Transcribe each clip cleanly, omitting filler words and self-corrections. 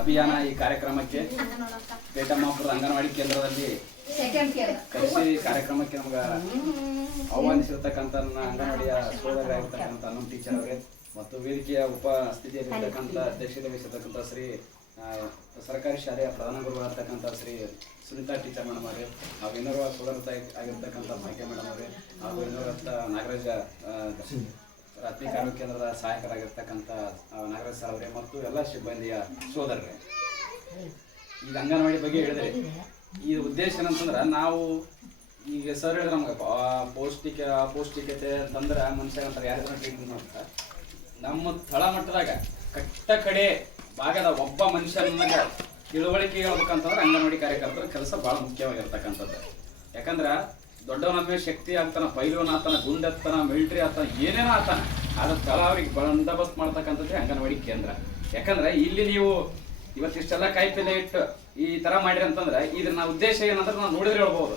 ಅಭಿಯಾನ ಈ ಕಾರ್ಯಕ್ರಮಕ್ಕೆ ಪೇಟಮ್ಮಾಪುರ ಅಂಗನವಾಡಿ ಕೇಂದ್ರದಲ್ಲಿ ಕರೆಸಿ ಕಾರ್ಯಕ್ರಮಕ್ಕೆ ನಮ್ಗೆ ಆಹ್ವಾನಿಸಿರ್ತಕ್ಕಂಥ ನನ್ನ ಅಂಗನವಾಡಿಯ ಸೋದರಿಯಾಗಿರ್ತಕ್ಕಂಥ ನಮ್ಮ ಟೀಚರ್ ಅವರೇ ಮತ್ತು ವೇದಿಕೆಯ ಉಪಸ್ಥಿತಿಯಲ್ಲಿರ್ತಕ್ಕಂಥ ಅಧ್ಯಕ್ಷತೆ ವಹಿಸಿರ್ತಕ್ಕಂಥ ಶ್ರೀ ಸರ್ಕಾರಿ ಶಾಲೆಯ ಪ್ರಧಾನ ಗುರುಗಳಾಗಿರ್ತಕ್ಕಂಥ ಶ್ರೀ ಸುನೀತಾ ಟೀಚರ್ ಮೇಡಮ್ ಅವರೇ ಹಾಗೂ ಇನ್ನೋರ್ವ ಸೋದರತ ಆಗಿರ್ತಕ್ಕಂಥ ಭಾಗ್ಯ ಮೇಡಮ್ ಅವರೇ ಹಾಗೂ ಇನ್ನೋರ್ವ ನಾಗರಾಜ ರಾತ್ರಿ ಕಾರ್ಮಿಕ ಕೇಂದ್ರದ ಸಹಾಯಕರಾಗಿರ್ತಕ್ಕಂಥ ನಾಗರಾಜ್ ಸರ್ ಅವರೇ ಮತ್ತು ಎಲ್ಲ ಸಿಬ್ಬಂದಿಯ ಸೋದರರೇ, ಈಗ ಅಂಗನವಾಡಿ ಬಗ್ಗೆ ಹೇಳಿದ್ರೆ ಈ ಉದ್ದೇಶ ಏನಂತಂದ್ರೆ ನಾವು ಈಗ ಸರ್ ಹೇಳಿದ್ರೆ ನಮ್ಗೆ ಪೌಷ್ಟಿಕತೆ ಅಂತಂದ್ರೆ ಮನುಷ್ಯ ಅಂತಾರೆ ಯಾರಿಗಾರ ಟ್ರೀಟ್ಮೆಂಟ್ ಮಾಡ್ತಾರೆ. ನಮ್ಮ ತಳಮಟ್ಟದಾಗ ಕಟ್ಟ ಕಡೆ ಭಾಗದ ಒಬ್ಬ ಮನುಷ್ಯನ ತಿಳುವಳಿಕೆ ಹೇಳ್ಬೇಕಂತಂದ್ರೆ ಅಂಗನವಾಡಿ ಕಾರ್ಯಕರ್ತರ ಕೆಲಸ ಬಹಳ ಮುಖ್ಯವಾಗಿರ್ತಕ್ಕಂಥದ್ದು. ಯಾಕಂದ್ರೆ ದೊಡ್ಡವನ ಶಕ್ತಿ ಆಗ್ತಾನ, ಪೈಲವನ ಆತನ, ಗುಂಡತ್ತಾನ, ಮಿಲಿಟರಿ ಆತನ, ಏನೇನೋ ಆತನ, ಅದ್ರ ತಳ ಅವ್ರಿಗೆ ಬಂದೋಬಸ್ತ್ ಮಾಡ್ತಕ್ಕಂಥದ್ದೇ ಅಂಗನವಾಡಿ ಕೇಂದ್ರ. ಯಾಕಂದ್ರೆ ಇಲ್ಲಿ ನೀವು ಇವತ್ತಿಷ್ಟೆಲ್ಲ ಕಾಯಿಪಲ್ಲೆ ಇಟ್ಟು ಈ ತರ ಮಾಡಿರಿ ಅಂತಂದ್ರೆ ಇದ್ರ ನಾವು ಉದ್ದೇಶ ಏನಂದ್ರೆ ನಾವು ನೋಡಿದ್ರೆ ಹೇಳ್ಬೋದು,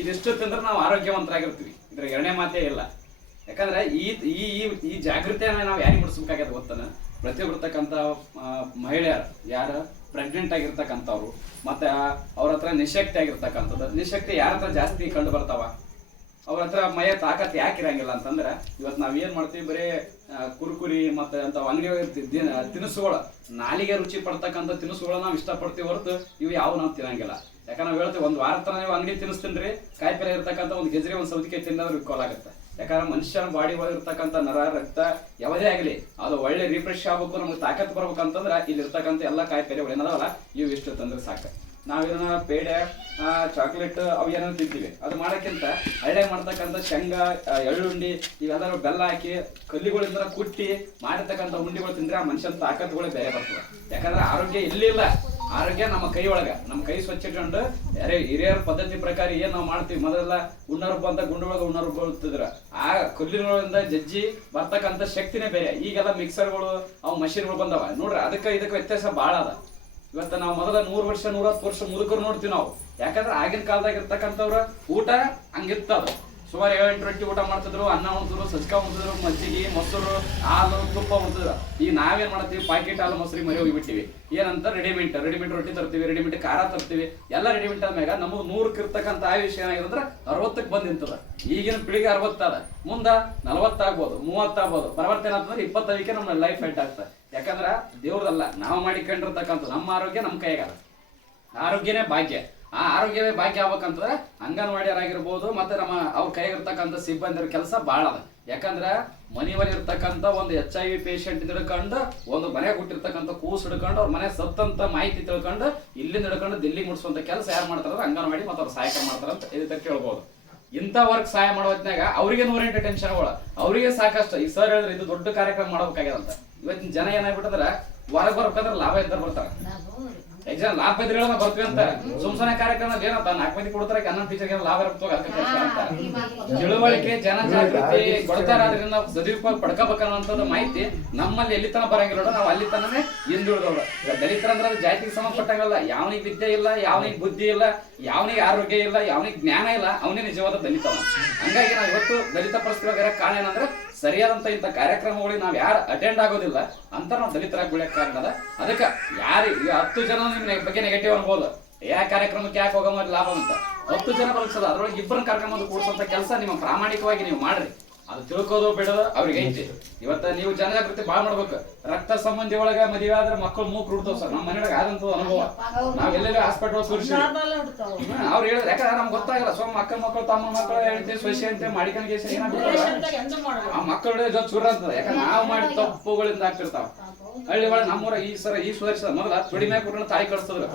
ಇದಿಷ್ಟು ತಿಂದ್ರೆ ನಾವು ಆರೋಗ್ಯವಂತರಾಗಿರ್ತೀವಿ. ಇದ್ರ ಎರಡನೇ ಮಾತೇ ಇಲ್ಲ. ಯಾಕಂದ್ರೆ ಈ ಈ ಈ ಜಾಗೃತಿಯನ್ನ ನಾವು ಯಾರಿಗೆ ಬಿಡಿಸ್ಬೇಕಾಗ್ಯದ ಗೊತ್ತನ, ಪ್ರತಿಯೊಬ್ಬರ್ತಕ್ಕಂಥ ಮಹಿಳೆಯರು ಯಾರು ಪ್ರೆಗ್ನೆಂಟ್ ಆಗಿರ್ತಕ್ಕಂಥವ್ರು ಮತ್ತೆ ಅವ್ರ ಹತ್ರ ನಿಶಕ್ತಿ ಆಗಿರ್ತಕ್ಕಂಥದ್ದು. ನಿಶಕ್ತಿ ಯಾರ ಹತ್ರ ಜಾಸ್ತಿ ಕಂಡು ಬರ್ತಾವ, ಅವ್ರ ಹತ್ರ ಮೈಯ ತಾಕತ್ ಯಾಕೆ ಇರಂಗಿಲ್ಲ ಅಂತಂದ್ರೆ ಇವತ್ತು ನಾವೇನ್ ಮಾಡ್ತೀವಿ, ಬರೀ ಕುರುಕುರಿ ಮತ್ತೆ ಅಂತ ಅಂಗಡಿ ತಿನಿಸುಗಳು, ನಾಲಿಗೆ ರುಚಿ ಪಡ್ತಕ್ಕಂಥ ತಿನಿಸುಗಳು ನಾವು ಇಷ್ಟಪಡ್ತೀವಿ ಹೊರತು ಇವು ಯಾವ ನಾವು ತಿನ್ನಂಗಿಲ್ಲ. ಯಾಕಂದ್ರೆ ನಾವು ಹೇಳ್ತೀವಿ ಒಂದು ವಾರ ತರ ನೀವು ಅಂಗಡಿ ತಿನ್ನಿಸ್ತೀನ್ರಿ, ಕಾಯಿಪಲ್ಲೆ ಇರ್ತಕ್ಕಂಥ ಒಂದು ಗೆಜ್ರಿ ಒಂದು ಸೌದಿಕಾಯಿ ತಿನ್ನೋದ್ರ ವಿಕೋಲ್ ಆಗುತ್ತೆ. ಯಾಕಂದ್ರೆ ಮನುಷ್ಯನ ಬಾಡಿ ಒಳಗಿರ್ತಕ್ಕಂಥ ನರ ರಕ್ತ ಯಾವುದೇ ಆಗಲಿ ಅದು ಒಳ್ಳೆ ರಿಫ್ರೆಶ್ ಆಗ್ಬೇಕು, ನಮ್ಗೆ ತಾಕತ್ ಬರ್ಬೇಕಂತಂದ್ರೆ ಇಲ್ಲಿ ಇರ್ತಕ್ಕಂಥ ಎಲ್ಲ ಕಾಯಿಪಲ್ಲೆ ಏನದಾವಲ್ಲ ಇವು ಇಷ್ಟು ತಂದ್ರೆ ಸಾಕು. ನಾವೇನ ಪೇಡೆ ಚಾಕ್ಲೇಟ್ ಅವು ಏನೋ ತಿಂತೀವಿ, ಅದು ಮಾಡೋಕ್ಕಿಂತ ಹಳ್ಳೆ ಮಾಡ್ತಕ್ಕಂಥ ಶೇಂಗಾ ಎಳ್ಳುಂಡಿ ಇವೆಲ್ಲರೂ ಬೆಲ್ಲ ಹಾಕಿ ಕಲ್ಲಿಗಳಿಂದ ಕುಟ್ಟಿ ಮಾಡಿರ್ತಕ್ಕಂಥ ಉಂಡಿಗಳು ತಿಂದ್ರೆ ಆ ಮನುಷ್ಯನ ತಾಕತ್ಗಳೇ ಬೇರೆ ಬರ್ತವೆ. ಯಾಕಂದ್ರೆ ಆರೋಗ್ಯ ಇಲ್ಲಿಲ್ಲ, ಆರೋಗ್ಯ ನಮ್ಮ ಕೈ ಒಳಗ. ನಮ್ಮ ಕೈ ಸ್ವಚ್ಛ ಇಟ್ಕೊಂಡು ಹಿರಿಯರ ಪದ್ಧತಿ ಪ್ರಕಾರ ಏನ್ ನಾವು ಮಾಡ್ತೀವಿ, ಮೊದಲೆಲ್ಲ ಉಣ್ಣರುಬ್ಬ ಅಂತ ಗುಂಡೊಳಗ ಉಣ್ಣರುಬ್ಬ ಬಳ್ತಿದ್ರ, ಆ ಕಲ್ಲಿಗಳಿಂದ ಜಜ್ಜಿ ಬರ್ತಕ್ಕಂಥ ಶಕ್ತಿನೇ ಬೇರೆ. ಈಗೆಲ್ಲ ಮಿಕ್ಸರ್ಗಳು ಅವು ಮಷೀನ್ಗಳು ಬಂದವ ನೋಡ್ರಿ, ಅದಕ್ಕೆ ಇದಕ್ಕೆ ವ್ಯತ್ಯಾಸ ಬಹಳ ಅದ. ಇವತ್ತು ನಾವು ಮೊದಲ 100 ವರ್ಷ 110 ವರ್ಷ ಮುದುಕರು ನೋಡ್ತೀವಿ ನಾವು. ಯಾಕಂದ್ರೆ ಆಗಿನ ಕಾಲದಾಗ ಇರ್ತಕ್ಕಂಥವ್ರ ಊಟ ಹಂಗಿರ್ತದ. ಸುಮಾರು 7-8 ರೊಟ್ಟಿ ಊಟ ಮಾಡ್ತಿದ್ರು, ಅನ್ನ ಉಣ್ತಿದ್ರು, ಸಜ್ಕ ಉಣ್ತಿದ್ರು, ಮಜ್ಜಿಗೆ, ಮೊಸರು, ಹಾಲು, ತುಪ್ಪ ಉಣ್ತಿದ್ರು. ಈಗ ನಾವೇನ್ ಮಾಡ್ತೀವಿ, ಪ್ಯಾಕೆಟ್ ಹಾಲು ಮೊಸರಿ ಮರಿ ಹೋಗಿಬಿಟ್ಟಿವಿ. ಏನಂತ ರೆಡಿಮೇಡ್ ರೊಟ್ಟಿ ತರ್ತೀವಿ, ರೆಡಿಮೇಡ್ ಖಾರ ತರ್ತೀವಿ, ಎಲ್ಲ ರೆಡಿಮೇಡ್ ಆದ್ಮ್ಯಾಗ ನಮಗೆ 100ಕ್ಕೆ ಇರ್ತಕ್ಕಂಥ ಆಯುಷ್ಯ ಏನಾಗಿದ್ರೆ 60ಕ್ಕೆ ಬಂದ್ ನಿಂತದ. ಈಗಿನ ಪೀಳಿಗೆ 60 ಅದ, ಮುಂದ 40 ಆಗ್ಬೋದು, 30 ಆಗ್ಬೋದು, ಬರಬರ್ತೇನೆ ಅಂತಂದ್ರೆ 25ಕ್ಕೆ ನಮ್ಮ ಲೈಫ್ ಹೆಡ್ ಆಗ್ತದೆ. ಯಾಕಂದ್ರ ದೇವ್ರದಲ್ಲ, ನಾವು ಮಾಡಿಕೊಂಡಿರ್ತಕ್ಕಂಥ ನಮ್ಮ ಆರೋಗ್ಯ ನಮ್ಮ ಕೈಯಾಗದ. ಆರೋಗ್ಯನೇ ಭಾಗ್ಯ. ಆ ಆರೋಗ್ಯವೇ ಭಾಗ್ಯ ಆಗ್ಬೇಕಂತಂದ್ರೆ ಅಂಗನವಾಡಿಯರಾಗಿರ್ಬೋದು ಮತ್ತೆ ನಮ್ಮ ಅವ್ರ ಕೈಗಿರ್ತಕ್ಕಂಥ ಸಿಬ್ಬಂದಿರ ಕೆಲಸ ಭಾಳ ಅದ. ಯಾಕಂದ್ರೆ ಮನೆಯಲ್ಲಿ ಇರ್ತಕ್ಕಂಥ ಒಂದು HIV ಪೇಷಂಟ್ ಹಿಡ್ಕೊಂಡು, ಒಂದು ಮನೆ ಹುಟ್ಟಿರ್ತಕ್ಕಂಥ ಕೂಸು ಹಿಡ್ಕೊಂಡು, ಅವ್ರ ಮನೆ ಸತ್ತಂತ ಮಾಹಿತಿ ತಿಳ್ಕೊಂಡು ಇಲ್ಲಿಂದ ಹಿಡ್ಕೊಂಡು ದಿಲ್ಲಿ ಮುಡಿಸುವಂತ ಕೆಲಸ ಯಾರು ಮಾಡ್ತಾರ, ಅಂಗನವಾಡಿ ಮತ್ತು ಅವ್ರ ಸಹಾಯಕ ಮಾಡ್ತಾರ ಅಂತ ಇದಕ್ಕೆ ಕೇಳ್ಬೋದು. ಇಂಥ ವರ್ಕ್ ಸಹಾಯ ಮಾಡೋ ಹೊತ್ನಾಗ ಅವ್ರಿಗೆ 108 ಟೆನ್ಷನ್ಗಳು, ಅವರಿಗೆ ಸಾಕಷ್ಟು. ಈ ಸರ್ ಹೇಳಿದ್ರೆ ಇದು ದೊಡ್ಡ ಕಾರ್ಯಕ್ರಮ ಮಾಡ್ಬೇಕಾಗ್ಯದಂತ. ಇವತ್ತಿನ ಜನ ಏನಾಗ್ಬಿಟ್ಟದ್ರ ಹೊರಗೆ ಬರ್ಬೇಕಂದ್ರೆ ಲಾಭ ಇದ್ದಾರೆ ಬರ್ತಾರೆ, ಎಕ್ಸಾಮ್ ಲಾಭ ಇದ್ರೆ ಹೇಳ ಬರ್ತೀವಿ ಅಂತ. ಸುಮ್ಸನೆ ಕಾರ್ಯಕ್ರಮ ಏನಂತ 4 ಮಂದಿ ಕೊಡ್ತಾರೆ, 11 ಟೀಚರ್ಗೆ ಲಾಭ ಇರ್ತವೆ ಅಂತ. ತಿಳುವಳಿಕೆ ಜನಜಾಗೃತಿ ಕೊಡ್ತಾರ, ಅದರಿಂದ ಸದುಪಯೋಗ ಪಡ್ಕೋಬೇಕನ್ನೋಂಥದ್ದು ಮಾಹಿತಿ ನಮ್ಮಲ್ಲಿ ಎಲ್ಲಿ ತನ ಬರಂಗಿಲ್ಲ, ನಾವು ಅಲ್ಲಿ ತನನೇ ಹಿಂದುಳಿದವ್ರು. ದಲಿತರ ಅಂದ್ರೆ ಅದು ಜಾತಿಗೆ ಸಂಬಂಧಪಟ್ಟಾಗಲ್ಲ. ಯಾವನಿಗೆ ವಿದ್ಯೆ ಇಲ್ಲ, ಯಾವನಿಗೆ ಬುದ್ಧಿ ಇಲ್ಲ, ಯಾವನಿಗೆ ಆರೋಗ್ಯ ಇಲ್ಲ, ಯಾವನಿಗೆ ಜ್ಞಾನ ಇಲ್ಲ, ಅವನೇ ನಿಜವಾದ ದಲಿತವ. ಹಂಗಾಗಿ ನಾವು ಇವತ್ತು ದಲಿತ ಪರಿಸ್ಥಿತಿ ಕಾರಣ ಏನಂದ್ರೆ ಸರಿಯಾದಂತ ಇಂಥ ಕಾರ್ಯಕ್ರಮಗಳಿಗೆ ನಾವು ಯಾರು ಅಟೆಂಡ್ ಆಗೋದಿಲ್ಲ ಅಂತ ನಾವು ದಲಿತರಾಗಿ ಬೆಳೆಯಕ್ಕೆ ಕಾರಣ ಅದ. ಅದಕ್ಕೆ ಯಾರು 10 ಜನ ನಿಮ್ ಬಗ್ಗೆ ನೆಗೆಟಿವ್ ಅನ್ಬೋದು, ಯಾವ ಕಾರ್ಯಕ್ರಮಕ್ಕೆ ಯಾಕೆ ಹೋಗೋ ಲಾಭ ಅಂತ 10 ಜನ ಬರ್ತದ, ಅದ್ರೊಳಗೆ 2 ಕರ್ಕೊಂಬಂದು ಕೂಡ್ಸಂತ ಕೆಲಸ ನಿಮ್ಮ ಪ್ರಾಮಾಣಿಕವಾಗಿ ನೀವು ಮಾಡ್ರಿ. ಅದು ತಿಳ್ಕೋದು ಬಿಡೋದು ಅವ್ರಿಗೆ ಐತಿ. ಇವತ್ತ ನೀವು ಜನಜಾಗೃತಿ ಬಾಳ್ ಮಾಡ್ಬೇಕು. ರಕ್ತ ಸಂಬಂಧಿ ಒಳಗ ಮದುವೆ ಆದ್ರೆ ಮಕ್ಕಳು ಮೂಕ್ ಹುಡ್ತಾವ್ ಸರ್. ನಮ್ಮ ಮನೆಯೊಳಗೆ ಆದಂತ ಅನುಭವ. ನಾವ್ ಎಲ್ಲೆಲ್ಲ ಹಾಸ್ಪಿಟಲ್ ತೋರಿಸಿ ಅವ್ರು ಹೇಳಿದ್ರೆ, ಯಾಕಂದ್ರೆ ನಮ್ಗೆ ಗೊತ್ತಾಗಲ್ಲ. ಅಕ್ಕನ ಮಕ್ಕಳು, ತಮ್ಮ ಮಕ್ಕಳು ಹೇಳ್ತೀವಿ, ಸೊಸೆ ಅಂತ ಮಾಡಿಕೊಂಡು ಆ ಮಕ್ಕಳ ಜೊತೆ ಚೂರ ಅಂತದ. ಯಾಕಂದ್ರೆ ನಾವು ಮಾಡಿ ತಪ್ಪುಗಳಿಂದ ಆಗ್ತಿರ್ತಾವ. ಹಳ್ಳಿ ಒಳಗೆ ನಮ್ಮೂರ ಈ ಸುಧಾರಿಸಿದ ಮೊದಲ ತೊಡಿ ಮ್ಯಾಗ ಕೊಟ್ಟು ತಾಳಿ ಕಳಿಸ್ತದ್ರು.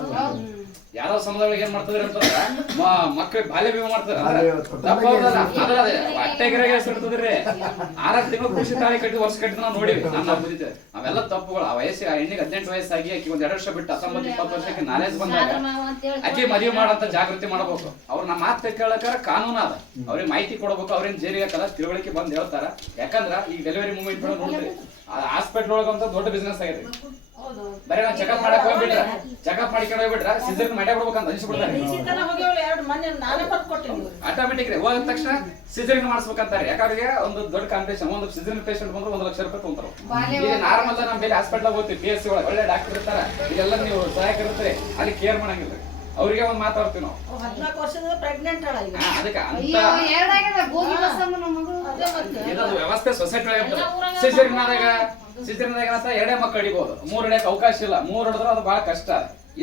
ಯಾರೋ ಸಮುದಾಯಗಳಿಗೆ ಏನ್ ಮಾಡ್ತಿದ್ರು ಅಂತಂದ್ರ ಮಕ್ಕಳಿಗೆ ಬಾಲ್ಯ ವಿವಾಹ ಮಾಡ್ತಾರೆ. ಹೊಟ್ಟೆಗೆರೆಗೆ ಸಿಡ್ತದ್ರಿ. 6 ತಿಂಗಳು ಖುಷಿ ತಾಳಿ ಕಟ್ಟಿ ವರ್ಷ ಕಟ್ಟಿದ್ ನಾವು ನೋಡಿವಿ. ನಮ್ಮ ಬುದ್ಧಿತೆ ಅವೆಲ್ಲ ತಪ್ಪುಗಳು. ಆ ವಯಸ್ಸಿಗೆ ಹೆಣ್ಣಿಗೆ 18 ವಯಸ್ಸಾಗಿ ಆಕಿ ಒಂದ್ 2 ವರ್ಷ ಬಿಟ್ಟು 19-20 ವರ್ಷಕ್ಕೆ ನಾಲೆಜ್ ಬಂದಾಗ ಆಕಿ ಮದುವೆ ಮಾಡಂತ ಜಾಗೃತಿ ಮಾಡ್ಬೇಕು. ಅವ್ರು ನಮ್ಮ ಮಾತು ಕೇಳಕ್ಕಾರ ಕಾನೂನು ಅದ, ಅವ್ರಿಗೆ ಮಾಹಿತಿ ಕೊಡ್ಬೇಕು. ಅವ್ರೇನ್ ಜೇರಿಗೆ ಹಾಕಲ್ಲ, ತಿಳುವಳಿಕೆ ಬಂದ್ ಹೇಳ್ತಾರ. ಯಾಕಂದ್ರ ಈ ಡೆಲಿವರಿ ಮೂವ್ಮೆಂಟ್ ನೋಡ್ರಿ, ಹಾಸ್ಪಿಟಲ್ ಒಳಗಂತ ದೊಡ್ಡ ಬಿಸ್ನೆಸ್ ಆಗೈತಿ. ಬರೀ ನಾವು ಚೆಕಪ್ ಮಾಡಕ್ ಹೋಗ್ಬಿಟ್ರ ಚೆಕಪ್ ಮಾಡ್ಕೊಂಡು ಹೋಗ್ಬಿಟ್ರ ಸಿಜರ್ ಮಾಡೇ ಬಿಡ್ಬೇಕಂತ ಅನಿಸ್ಬಿಡ್ತಾರೆ ಆಟೋಮೆಟಿಕ್ ಹೋದ ತಕ್ಷಣ ಸಿಜರಿನ್ ಮಾಡಿಸ್ಬೇಕಂತಾರೆ. ಯಾಕಂದ್ರೆ ಒಂದು ದೊಡ್ಡ ಕಾಂಪಿಟೇಷನ್, ಒಂದು ಸಿಜರಿನ್ ಪೇಷಂಟ್ ಬಂದ್ರೆ 1 ಲಕ್ಷ ರೂಪಾಯಿ ತಗೊಂತಾರೆ. ಈಗ ನಾರ್ಮಲ್ ನಮ್ಮ ಬೇರೆ ಹಾಸ್ಪಿಟಲ್ ಹೋಗ್ತೀವಿ, PSC ಒಳಗೆ ಒಳ್ಳೆ ಡಾಕ್ಟರ್ ಇರ್ತಾರೆ, ಇದೆಲ್ಲ ನೀವು ಸಹಾಯಕ ಇರ್ತಾರೆ, ಅಲ್ಲಿ ಕೇರ್ ಮಾಡಂಗಿಲ್ಲ. ಅವ್ರಿಗೆ ಒಂದ್ ಮಾತಾಡ್ತೀವಿ ನಾವು, 14 ವರ್ಷದ ಪ್ರೆಗ್ನೆಂಟ್ ಅದಕ್ಕೆ ವ್ಯವಸ್ಥೆ ಸೊಸೈಟಿ ಒಳಗೆ ಸಿಜರಿನಾಗ ಎರಡೇ ಮಕ್ಕಳು ಹಿಡಿಬಹುದು, 3 ಹಿಡಿಯಕ್ಕೆ ಅವಕಾಶ ಇಲ್ಲ. 3 ಹಿಡಿದ್ರೆ ಅದು ಬಹಳ ಕಷ್ಟ.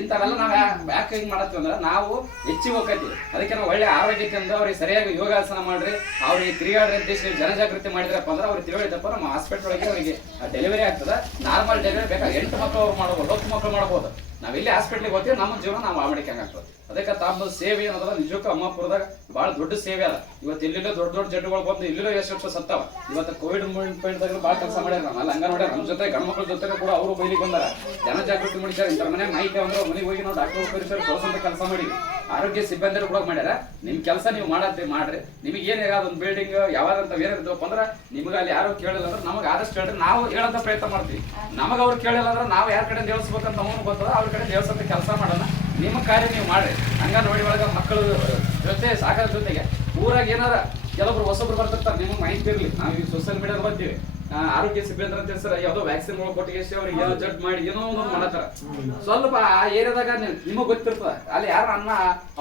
ಇಂಥವೆಲ್ಲ ನಾವ್ ಯಾಕೆ ಹಿಂಗ್ ಮಾಡತ್ತೀವಿ ಅಂದ್ರೆ ನಾವು ಹೆಚ್ಚಿಗೆ ಹೋಗ್ತೀವಿ. ಅದಕ್ಕೆ ನಾವು ಒಳ್ಳೆ ಆರೋಗ್ಯದಿಂದ ಅವ್ರಿಗೆ ಸರಿಯಾಗಿ ಯೋಗಾಸನ ಮಾಡ್ರಿ, ಅವ್ರಿಗೆ ತಿರುಗಾಡ್ರಿ ಅಂತ ನೀವು ಜನಜಾಗೃತಿ ಮಾಡಿದ್ರಪ್ಪ ಅಂದ್ರೆ ಅವ್ರಿಗೆ ತಿಳಿದಪ್ಪ ನಮ್ಮ ಹಾಸ್ಪಿಟಲ್ ಒಳಗೆ ಅವರಿಗೆ ಡೆಲಿವರಿ ಆಗ್ತದ. ನಾರ್ಮಲ್ ಡೆಲಿವರಿ ಬೇಕಾ 8 ಮಕ್ಕಳು ಅವ್ರು ಮಾಡ್ಬೋದು, 10 ಮಕ್ಕಳು ಮಾಡ್ಬೋದು. ನಾವೆಲ್ಲಿ ಹಾಸ್ಪಿಟ್ಲಿಗೆ ಹೋಗ್ತೀವಿ ನಮ್ಮ ಜೀವನ ನಾವು ಮಾಡಿಕೆ ಹಂಗಾಗ್ತದೆ. ಅದಕ್ಕೆ ತಮ್ಮ ಸೇವೆ ಏನದ ನಿಜಕ್ಕೂ ಅಮ್ಮಾಪುರದಾಗ ಬಹಳ ದೊಡ್ಡ ಸೇವೆ ಅದ. ಇವತ್ತು ಇಲ್ಲಿಲ್ಲೋ ದೊಡ್ಡ ದೊಡ್ಡ ಜಡ್ಡುಗಳು ಬಂದು ಇಲ್ಲಿಲ್ಲೋ ಎಷ್ಟು ಸತ್ತಾವ. ಇವತ್ತು ಕೋವಿಡ್ ಮೂವ್ಮೆಂಟ್ದಾಗ ಬಹಳ ಕೆಲಸ ಮಾಡ್ಯಾರ. ನಮ್ಮ ಅಂಗನವಾಡಿ ನಮ್ಮ ಜೊತೆ ಗಂಡ್ಮಕ್ಳ ಜೊತೆ ಕೂಡ ಅವರು ಬೈಲಿಗೆ ಬಂದಾರ, ಜನಜಾಗೃತಿ ಮಾಡಿದ್ದಾರೆ. ಇಂಥ ಮನೆ ಮಾಹಿತಿ ಅಂದ್ರೆ ಮನೆಗೆ ಹೋಗಿ ನಾವು ಡಾಕ್ಟರ್ ಪರಿಸರ ಕಳ್ಸಂತ ಕೆಲಸ ಮಾಡಿ ಆರೋಗ್ಯ ಸಿಬ್ಬಂದಿ ಕೂಡ ಮಾಡ್ಯಾರ. ನಿಮ್ ಕೆಲಸ ನೀವು ಮಾಡ್ರಿ. ನಿಮಗೆ ಏನಾಗ ಒಂದು ಬಿಲ್ಡಿಂಗ್ ಯಾವಾಗಂತ ಏನಿರ್ತೀವಪ್ಪ ಅಂದ್ರೆ ನಿಮ್ಗೆ ಅಲ್ಲಿ ಯಾರು ಕೇಳಿಲ್ಲ ಅಂದ್ರೆ ನಮಗೆ ಆದಷ್ಟು ಹೇಳ್ರಿ, ನಾವು ಹೇಳಂತ ಪ್ರಯತ್ನ ಮಾಡ್ತೀವಿ. ನಮಗೆ ಅವ್ರು ಕೇಳಿಲ್ಲ ಅಂದ್ರೆ ನಾವು ಯಾರ ಕಡೆ ದೇವಸ್ಬೇಕಂತ ನಮಗೂ ಗೊತ್ತದ, ಅವ್ರ ಕಡೆ ದೇವಸ್ಥಾನ ಕೆಲಸ ಮಾಡೋಣ. ನಿಮ್ಮ ಕಾರ್ಯ ನೀವು ಮಾಡ್ರಿ. ಅಂಗನವಾಡಿ ಒಳಗ ಮಕ್ಕಳು ಜೊತೆ ಸಾಕರ ಜೊತೆಗೆ ಊರಾಗ ಏನಾರ ಕೆಲವೊಬ್ರು ಹೊಸಬ್ರು ಬರ್ತಿರ್ತಾರೆ, ನಿಮಗೆ ಮಾಹಿತಿ ಇರಲಿ. ನಾವು ಈಗ ಸೋಷಿಯಲ್ ಮೀಡಿಯಾ ಬರ್ತೀವಿ, ಆರೋಗ್ಯ ಸಿಬ್ಬಂದಿ ಅಂತ ಸರ್ ಯಾವುದೋ ವ್ಯಾಕ್ಸಿನ್ ಕೊಟ್ಟಿಗೆ ಅವ್ರಿಗೆ ಏನೋ ಜಡ್ ಮಾಡಿ ಏನೋ ಒಂದು ಮಾಡತ್ತಾರ. ಸ್ವಲ್ಪ ಆ ಏರಿಯಾದಾಗ ನಿಮಗ್ ಗೊತ್ತಿರ್ತದ, ಅಲ್ಲಿ ಯಾರು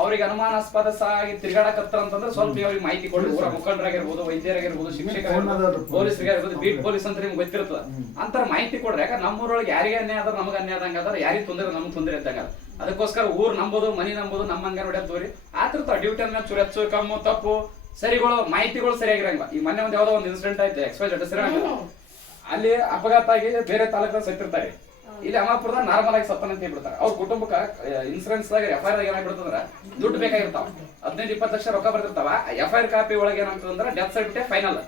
ಅವ್ರಿಗೆ ಅನುಮಾನಾಸ್ಪದ ಆಗಿ ತಿರ್ಗಾಡಕತ್ತಾರ ಅಂತಂದ್ರೆ ಸ್ವಲ್ಪ ಅವ್ರಿಗೆ ಮಾಹಿತಿ ಕೊಡ್ರಿ. ಊರ ಮುಖಂಡರಾಗಿರ್ಬೋದು, ವೈದ್ಯರಾಗಿರ್ಬೋದು, ಶಿಕ್ಷಕರಾಗಿರ್ಬೋದು, ಪೊಲೀಸರಿಗಾಗಿರ್ಬೋದು, ಬೀಟ್ ಪೊಲೀಸ್ ಅಂತ ನಿಮ್ಗೆ ಗೊತ್ತಿರ್ತದ. ಅಂತರ ಮಾಹಿತಿ ಕೊಡ್ರಿ. ಯಾಕಂದ್ರೆ ನಮ್ಮೂರೊಳಗೆ ಯಾರಿಗೆ ಅನ್ಯಾಯ ಆದ್ರೆ ನಮಗೆ ಅನ್ಯಾಯ ಆದಂಗ ಅದ್ರ, ಯಾರಿಗೆ ತೊಂದರೆ ನಮ್ಗೆ ತೊಂದರೆ ಇದ್ದಂಗ. ಅದಕ್ಕೋಸ್ಕರ ಊರ್ ನಂಬೋದು, ಮನಿ ನಂಬೋದು, ನಮ್ಮ ಅಂಗನವಾಡಿ ಅಂತವ್ರಿ ಆತಿರ್ತಾವ. ಡ್ಯೂಟಿ ಮೇಲೆ ಚೂರು ಹೆಚ್ಚು ಕಮ್ಮು ತಪ್ಪು ಸರಿಗಳು ಮಾಹಿತಿಗಳು ಸರಿಯಾಗಿರಂಗಿಲ್ಲ. ಈ ಮೊನ್ನೆ ಒಂದು ಯಾವ್ದೋ ಒಂದು ಇನ್ಸಿಡೆಂಟ್ ಆಯ್ತು, ಅಲ್ಲಿ ಅಪಘಾತ ಆಗಿ ಬೇರೆ ತಾಲೂಕದಾಗ ಸತ್ತಿರ್ತಾರೆ. ಇಲ್ಲಿ ಅಮ್ಮಾಪುರದ ನಾರ್ಮಲ್ ಆಗಿ ಸತ್ತನ ಅಂತ ಹೇಳ್ಬಿಡ್ತಾರೆ. ಅವ್ರ ಕುಟುಂಬಕ್ಕೆ ಇನ್ಸೂರೆನ್ಸ್ ದಾಗ FIR ಏನಾಗ್ಬಿಡ್ತಂದ್ರ ದುಡ್ಡು ಬೇಕಾಗಿರ್ತಾವ, 15-20 ಲಕ್ಷ ರೊಕ್ಕ ಬರ್ತಿರ್ತಾವ. FIR ಕಾಪಿ ಒಳಗೆ ಏನಾಗ್ತದಂದ್ರ ಡೆತ್ ಸರ್ಟಿಫಿಕೇಟ್ ಫೈನಲ್,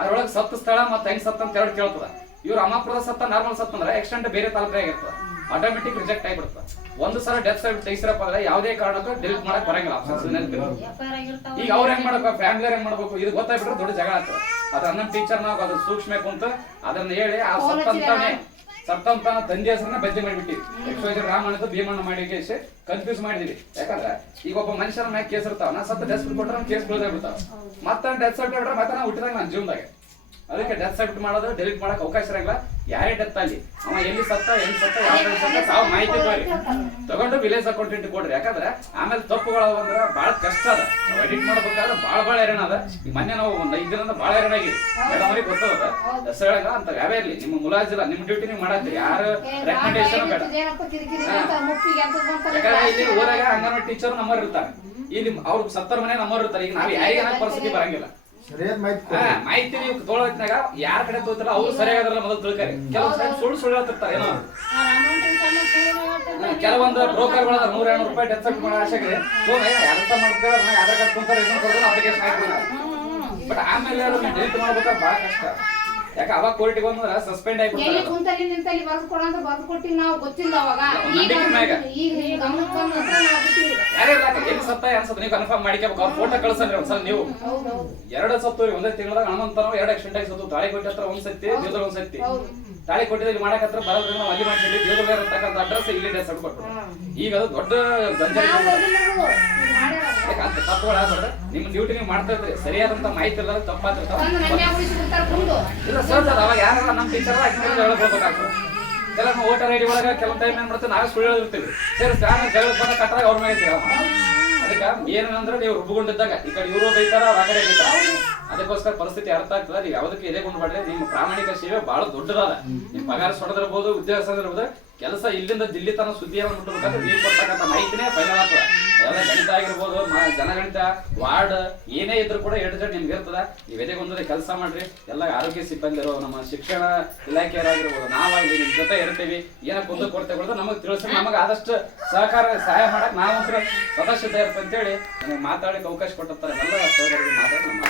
ಅದ್ರೊಳಗೆ ಸತ್ತ ಸ್ಥಳ ಮತ್ತೆ ಹೆಂಗ್ ಸತ್ತ ಅಂತ ಹೇಳಿ ಕೇಳ್ತದ. ಇವ್ರು ಅಮ್ಮಾಪುರದ ಸತ್ತ ನಾರ್ಮಲ್ ಸತ್ತಂದ್ರೆ ಎಕ್ಸ್ಟೆಂಟ್ ಬೇರೆ ತಾಲೂಕಾಗಿರ್ತದ, ಆಟೋಮೆಟಿಕ್ ರಿಜೆಕ್ಟ್ ಆಗಿಬಿಡ್ತದೆ. ಒಂದು ಸಲ ಡೆತ್ ಸರ್ಟಿಫಿಕೇಟ್ ತೆಗಿಸಿರಪ್ಪ ಅಂದ್ರೆ ಯಾವುದೇ ಕಾರಣಕ್ಕೂ ಡಿಲೀಟ್ ಮಾಡಕ್ ಬರಂಗಿಲ್ಲ. ಈಗ ಅವ್ರ ಹೆಂಗ್ ಮಾಡ್ಬೇಕು, ಫ್ಯಾಮಿಲಿ ಹೆಂಗ್ ಮಾಡ್ಬೇಕು, ಇದು ಗೊತ್ತಾಗ್ಬಿಟ್ರೆ ದೊಡ್ಡ ಜಗಳ ಆಗ್ತದೆ. ಅದ್ರ ನಮ್ಮ ಟೀಚರ್ ನಾವು ಅದ್ರ ಸೂಕ್ಷ್ಮ ಕುಂತ ಅದನ್ನ ಹೇಳಿ ಆ ಸತ್ತಂತಾನ ತಂದೆ ಹೆಸರನ್ನ ಬದ್ಲಿ ಮಾಡಿಬಿಟ್ಟಿವಿ. ರಾಮಣ್ಣ ಭೀಮಣ್ಣ ಮಾಡಿ ಕನ್ಫ್ಯೂಸ್ ಮಾಡಿದೀವಿ. ಯಾಕಂದ್ರೆ ಈಗ ಒಬ್ಬ ಮನುಷ್ಯನ ಮ್ಯಾಗ ಕೇಸ್ ಇರ್ತಾವ, ನಾ ಸತ್ತ ಡೆತ್ ಸರ್ಟಿಫಿಕೇಟ್ ಕೊಟ್ರೆ ಕೇಸ್ ಕ್ಲೋಸ್ ಆಗ್ಬಿಡ್ತಾವ. ಮತ್ತೆ ಡೆತ್ ಸರ್ಟಿಫಿಕೇಟ್ ಮತ್ತೆ ನಾವು ಹುಟ್ಟಿದಾಗ ನನ್ನ ಜೀವನದಾಗ ಅದಕ್ಕೆ ಡೆತ್ ಸರ್ಟಿಫಿಕೇಟ್ ಮಾಡೋದು ಡಿಲೀಟ್ ಮಾಡಕ್ ಅವಕಾಶ ಇರಂಗಿಲ್ಲ. ಯಾರೇ ಡೆತ್ ಅಲ್ಲಿ ಅವ ಎಲ್ಲಿ ಸತ್ತ ಹೆಂಗ್ ಸತ್ತ ಯಾವ ಸತ್ತ ತಾವು ಮಾಹಿತಿ ತಗೊಂಡು ವಿಲೇಜ್ ಅಕೌಂಟೆಂಟ್ ಕೊಡ್ರಿ. ಯಾಕಂದ್ರೆ ಆಮೇಲೆ ತಪ್ಪುಗಳು ಬಂದ್ರೆ ಬಹಳ ಕಷ್ಟ ಅದ, ನಾವು ಎಡಿಟ್ ಮಾಡ್ಬೇಕಾದ್ರೆ ಬಹಳ ಹೈರಾಣ ಅದ. ಈ ಮೊನ್ನೆ ನಾವು ಒಂದ್ 5 ದಿನದಿಂದ ಬಹಳ ಹೈರಾಣ ಆಗಿರಿ. ಮೇಡಮ್ ಅವ್ರಿಗೆ ಗೊತ್ತದ ದಸರಾಗ ಅಂತ ಯಾವೇ ಇರ್ಲಿ ನಿಮ್ಮ ಮುಲಾಜಿಲ್ಲ, ನಿಮ್ ಡ್ಯೂಟಿ ನೀವು ಮಾಡತ್ತೀರಿ, ಯಾರ ರೆಕಮೆಂಡೇಶನ್ ಬೇಡ. ಯಾಕಂದ್ರೆ ಇಲ್ಲಿ ಊರಾಗ ಅಂಗನವಾಡಿ ಟೀಚರ್ ನಮ್ಮವ್ರು ಇರ್ತಾರೆ, ಇಲ್ಲಿ ಅವ್ರ ಸತ್ತರ ಮನೆ ನಮ್ಮವ್ರು ಇರ್ತಾರೆ. ಈಗ ನಾವು ಯಾರಿಗೆ ಪರಿಸ್ಥಿತಿ ಬರಂಗಿಲ್ಲ. ಮಾಹಿತಿ ನೀವು ತೊಗೊಳತ್ನಾಗ ಯಾರ ಕಡೆ ತೋತಾರ ಅವ್ರು ಸರಿಯಾಗದ್ರಲ್ಲ ಮೊದಲು ತಿಳ್ಕಾರಿ. ಕೆಲವು ಸುಳ್ಳು ಹೇಳ್ತಿರ್ತಾರೆ ಏನೋ. ಕೆಲವೊಂದು ಬ್ರೋಕರ್ಗಳ 100-200 ರೂಪಾಯಿ ಡೆತ್ ಸರ್ಟಿಫಿಕೇಟ್ ಮಾಡೋ ಆಶೆಗೆ ಯಾರಂತ ಮಾಡ್ತಾರೆ, ಆಧಾರ್ ಕಾರ್ಡ್ ತುಂಬ್ತಾರೆ, ಅಪ್ಲಿಕೇಶನ್ ಹಾಕ್ತಾರೆ. ಬಟ್ ಆಮೇಲೆ ಡಿಲೀಟ್ ಮಾಡ್ಬೇಕಾದ್ರೆ ಬಹಳ ಕಷ್ಟ. ಯಾಕೆ ಅವಾಗ ಕೋರ್ಟಿಗೆ ಬಂದ್ರೆ ಸಸ್ಪೆಂಡ್ ಆಗಿಬಿಡ್ತಾರೆ. ಎಲ್ಲಿ ಸತ್ತ ಅನ್ಸುತ್ತೆ ನೀವು ಕನ್ಫರ್ಮ್ ಮಾಡಿಕಬೇಕು. ಅವ್ರ ಫೋಟೋ ಕಳ್ಸಂದ್ರೆ ಒಂದ್ಸಲ ನೀವು 2 ಸತ್ತು ಒಂದೇ ತಿಂಗಳದಾಗ ಹನುಮಂತನೋ 2 ಆಕ್ಸಿಡೆಂಟ್ ಆಗಿ ಸತ್ತು. ತಾಳಿಕೋಟೆ ಹತ್ರ ಒಂದ್ ಸತಿ, ದೇವದಲ್ಲಿ ಒಂದ್ ಸತಿ. ತಾಳಿಕೋಟೆದಲ್ಲಿ ಮಾಡಕತ್ರ ಬರೋದ್ರೆ ನಾವು ಅಲ್ಲಿ ಮಾಡ್ತೀವಿ. ದೇವದಲ್ಲಿ ಇರತಕ್ಕಂಥ ಅಡ್ರೆಸ್ ಇಲ್ಲಿ ಡೆತ್ ಸರ್ಟಿಫಿಕೇಟ್ ಕೊಟ್ಟು ಈಗ ಅದು ದೊಡ್ಡ ಅಂತ ತಪ್ಪುಗಳಾಗ್ಬಾರ್ದು. ನಿಮ್ ಡ್ಯೂಟಿ ನೀವು ಮಾಡ್ತಾ ಇದ್ರಿ, ಸರಿಯಾದಂತ ಮಾಹಿತಿ ಇಲ್ಲದ ತಪ್ಪಾತಿರ್ತಾವ. ಇಲ್ಲ ಸರ್, ಅವಾಗ ಯಾರ ನಮ್ ಟೀಚರ್ ಹೇಳ್ಬೇಕಾಗ್ತದೆ. ಕೆಲವು ವೋಟರ್ ಐಡಿ ಒಳಗ ಕೆಲವು ಟೈಮ್ ಏನ್ ಮಾಡ್ತೀವಿ ನಾವೇ ಸುಳ್ಳು ಹೇಳಿರ್ತೀವಿ. ಸರಿ ಜಗಳ ಬಂದ ಕಟ್ಟಾಗ ಅವ್ರ ಮೇಲೆ ಅದಕ್ಕೆ ಏನಂದ್ರೆ ನೀವು ರುಬ್ಬಗೊಂಡಿದ್ದಾಗ ಈ ಕಡೆ ಇವರು ಬೈತಾರ, ಆ ಕಡೆ ಬೈತಾರ. ಅದಕ್ಕೋಸ್ಕರ ಪರಿಸ್ಥಿತಿ ಅರ್ಥ ಆಗ್ತದ. ನೀವು ಯಾವುದಕ್ಕೆ ಎದೆಗೊಂಡು ಮಾಡ್ರಿ. ನಿಮ್ಮ ಪ್ರಾಮಾಣಿಕ ಸೇವೆ ಬಹಳ ದೊಡ್ಡದಾದ. ನಿಮ್ ಪಗಾರ ಸೊಡದಿರ್ಬೋದು, ಉದ್ಯೋಗ ಇರ್ಬೋದು, ಕೆಲಸ ಇಲ್ಲಿಂದ ದಿಲ್ಲಿ ತನ ಸುದ್ದಿಯನ್ನು ಮುಟ್ಟಬೇಕಾದ್ರೆ ನೀವು ಕೊಡ್ತಕ್ಕಂಥ ಮಾಹಿತಿನೇ ಫೈನಲ್ ಆಗ್ತದ. ಎಲ್ಲ ಗಣಿತ ಆಗಿರ್ಬೋದು, ಜನಗಣಿತ, ವಾರ್ಡ್ ಏನೇ ಇದ್ರು ಕೂಡ ಎಡ್ ನಿಮ್ಗೆ ಇರ್ತದ. ನೀವು ಎದೆಗೊಂದ್ರೆ ಕೆಲಸ ಮಾಡ್ರಿ. ಎಲ್ಲ ಆರೋಗ್ಯ ಸಿಬ್ಬಂದಿ ಇರೋ ನಮ್ಮ ಶಿಕ್ಷಣ ಇಲಾಖೆಯವರಾಗಿರ್ಬೋದು, ನಾವಾಗಿ ನಿಮ್ ಜೊತೆ ಇರ್ತೀವಿ. ಏನೋ ಕುಂದು ಕೊರತೆಗಳು ನಮಗೆ ತಿಳಿಸಿ ನಮಗೆ ಆದಷ್ಟು ಸಹಾಯ ಮಾಡಕ್ ನಾವು ಸದಸ್ಯ ಇರ್ತೀವಿ ಅಂತೇಳಿ ನನಗೆ ಮಾತಾಡಲಿಕ್ಕೆ ಅವಕಾಶ ಕೊಟ್ಟಿರ್ತಾರೆ. ಎಲ್ಲ ಸಹೋದರಿಗೆ ಮಾತಾಡಿ ನಮ್ಮ